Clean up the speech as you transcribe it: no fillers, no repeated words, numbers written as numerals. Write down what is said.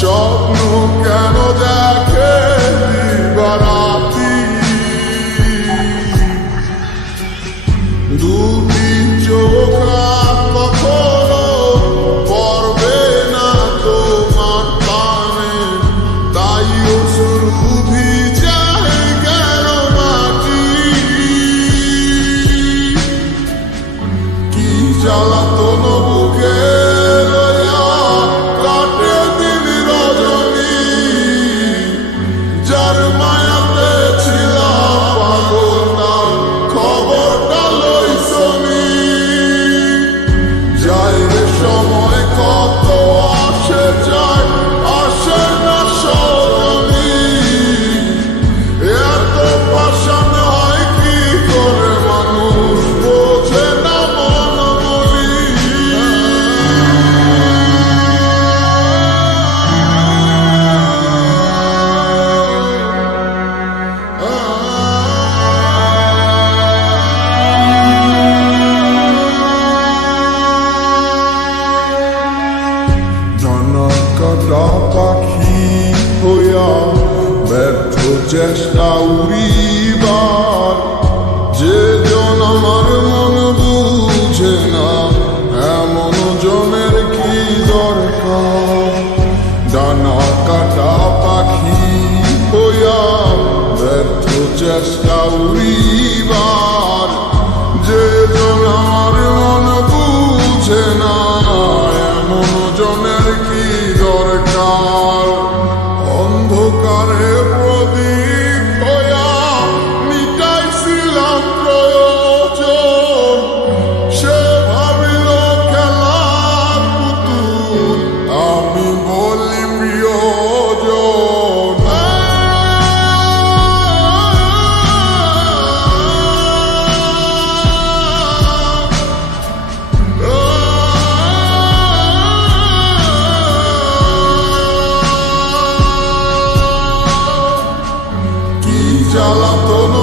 স্বপ্ন কেন দেখে দিবারাতি, দুটি চোখ কখনো পড়বে না তোমার কানে, তাই অশ্রু ভিজায় গেল মাটি। কি জ্বালাতন বুকে পাখি হইয়া ব্যর্থ চেষ্টা উড়িবার, যে জন আমার মন বুঝে না এমন জনের কি দরকার। ডানা কাটা পাখি হইয়া ব্যর্থ চেষ্টা উড়িবার, যে জন আমার মন বুঝে না এমন জনের কি দরকার। অন্ধকারে প্রদীপ হইয়া মিটাইছিলাম প্রয়োজন, সে ভাবিল খেলার পুতুল, আমি বলি প্রিয়জন। জ্বালাতন